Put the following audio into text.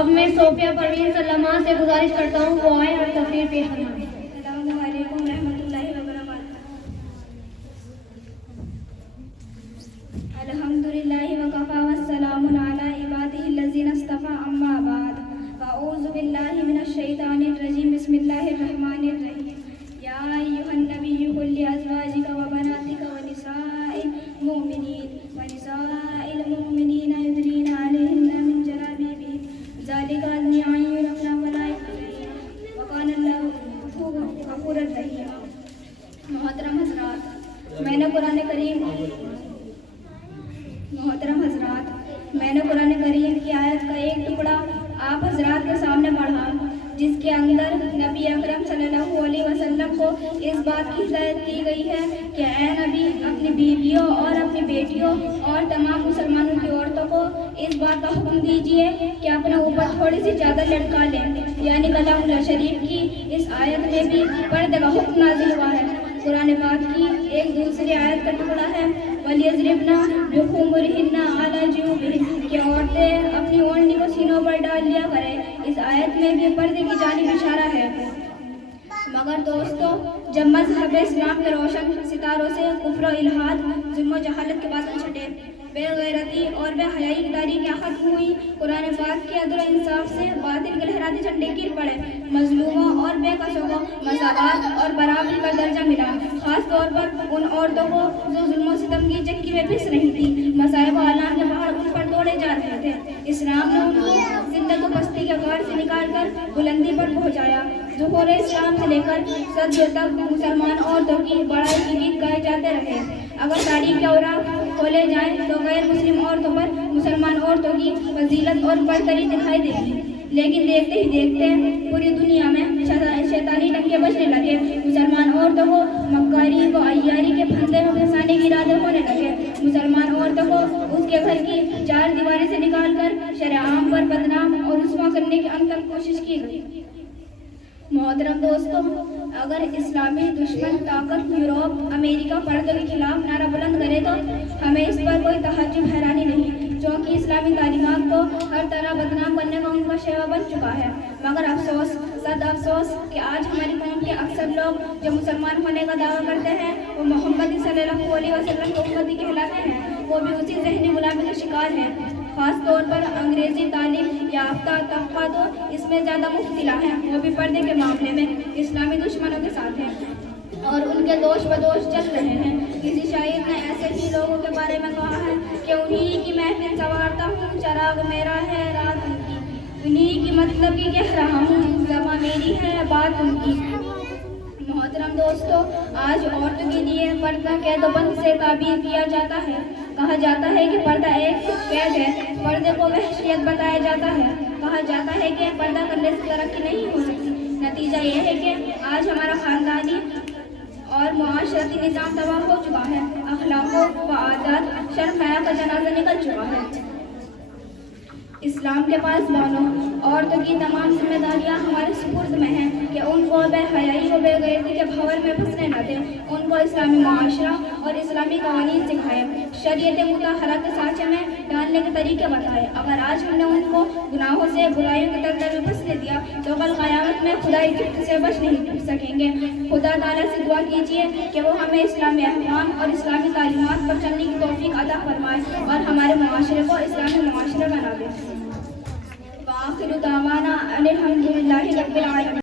اب میں صوفیہ پروین سلامہ سے گزارش کرتا ہوں وہ آئیں اور تقریر پیش فرمائیں۔ السلام علیکم ورحمۃ اللہ وبرکاتہ۔ الحمدللہ وکفی والسلام علی عبادہ الذین اصطفی اما بعد فاعوذ باللہ من الشیطان الرجیم بسم اللہ الرحمن الرحیم۔ یا ایھا النبی قل لازواجک وبناتک ونساء المؤمنین یدنین علیہن من جلابیبہن ذلک ادنی ان یعرفن فلا یؤذین وکان اللہ غفورا رحیما۔ محترم حضرات، میں نے قرآن کریم کی آیت کا ایک ٹکڑا آپ حضرات کے سامنے پڑھا جس کے اندر نبی اکرم صلی اللہ علیہ وسلم کو اس بات کی ہدایت کی گئی ہے کہ اے نبی اپنی بیویوں اور اپنی بیٹیوں اور تمام مسلمانوں کی عورتوں کو اس بات کا حکم دیجیے کہ اپنے اوپر تھوڑی سی چادر لٹکا لیں، یعنی کلام اللہ شریف کی اس آیت میں بھی پردے کا حکم نازل ہوا ہے۔ قرآن پاک کی ایک دوسری آیت کا ٹکڑا ہے وَلْيَضْرِبْنَ بِخُمُرِهِنَّ عَلَى جُيُوبِهِنَّ کہ عورتیں اپنی اوڑھنی کو سینوں پر ڈال لیا کریں۔ اس آیت میں بھی پردے کی جانب اشارہ ہے۔ مگر دوستو، جب مذہب اسلام کے روشن ستاروں سے کفر و الحاد، ظلم و جہالت کے بادل چھٹے، بے غیرتی اور بے حیائی کی تاریخیں ختم ہوئی، قرآن پاک کے عدل و انصاف سے باطل کے لہراتے جھنڈے گر پڑے، مظلوموں اور بے کسوں کو مساوات اور برابری کا درجہ ملا، خاص طور پر ان عورتوں کو جو ظلم و ستم کی چکی میں پھنس رہی تھی، مصائب و آلام کے پہاڑ ان پر توڑے جا رہے تھے۔ اسلام نے ان کو ذلت و پستی کے غار سے نکال کر بلندی پر پہنچایا۔ ظہور اسلام سے لے کر صدیوں تک مسلمان عورتوں کی بڑائی کے گیت گائے جاتے رہے۔ اگر تاریخ کے اوراق کھولے جائیں تو غیر مسلم عورتوں پر مسلمان عورتوں کی فضیلت اور برتری دکھائی دے گی، لیکن دیکھتے ہی دیکھتے پوری دنیا میں شیطانی ڈنکے بجنے لگے، مسلمان عورتوں کو مکاری و عیاری کے پھندے میں پھنسانے کی ارادے ہونے لگے، مسلمان عورتوں کو اس کے گھر کی چار دیواری سے نکال کر شرع عام پر بدنام اور رسوا کرنے کی انتم کوشش کی گئی۔ محترم دوستوں، اگر اسلامی دشمن طاقت یورپ، امریکہ پردے کے خلاف نعرہ بلند کرے تو ہمیں اس پر کوئی تعجب حیرانی نہیں، چونکہ اسلامی تعلیمات کو ہر طرح بدنام کرنے کا ان کا شیوا بن چکا ہے۔ مگر افسوس، صد افسوس کہ آج ہماری قوم کے اکثر لوگ جو مسلمان ہونے کا دعویٰ کرتے ہیں وہ محمد صلی اللہ علیہ وسلم کے امتی کہلاتے ہیں، وہ بھی اسی ذہنی غلامی کا شکار ہیں۔ خاص طور پر انگریزی تعلیم یافتہ طبقہ تو اس میں زیادہ مبتلا ہے، وہ بھی پردے کے معاملے میں اسلامی دشمنوں کے ساتھ ہیں اور ان کے دوش بدوش چل رہے ہیں۔ کسی شاعر نے ایسے ہی لوگوں کے بارے میں کہا ہے کہ انہی کی محفل سنوارتا ہوں، چراغ میرا ہے رات ان کی، انہی کی مطلب کی کہہ رہا ہوں، زباں میری ہے بات ان کی۔ محترم دوستو، آج عورتوں کے لیے پردہ قید و بند سے تعبیر کیا جاتا ہے۔ کہا جاتا ہے کہ پردہ ایک قید ہے، پردے کو وحشیت بتایا جاتا ہے۔ کہا جاتا ہے کہ پردہ کرنے سے ترقی نہیں ہو سکتی۔ نتیجہ یہ ہے کہ آج ہمارا خاندانی اور معاشرتی نظام تباہ ہو چکا ہے، اخلاق و عادات شرم حیا کا جنازہ نکل چکا ہے۔ اسلام کے پاسبانوں، عورتوں کی تمام ذمہ داریاں ہمارے سپرد میں ہیں کہ ان کو بے حیائی و بے غیرتی کے بھنور میں پھنسنے نہ دیں، ان کو اسلامی معاشرہ اور اسلامی قوانین سکھائیں، شریعت مطہرہ کے سانچے میں ڈالنے کے طریقے بتائیں۔ اگر آج ہم نے ان کو گناہوں سے، برائیوں کے دلدل میں پھنسنے دیا تو کل قیامت میں خدائی گرفت سے بچ نہیں سکیں گے۔ خدا تعالیٰ سے دعا کیجیے کہ وہ ہمیں اسلامی احکام اور اسلامی تعلیمات پر چلنے کی توفیق عطا فرمائے اور ہمارے معاشرے کو اسلامی معاشرہ بنا دے۔ وآخر دعوانا ان الحمد للہ رب العالمین۔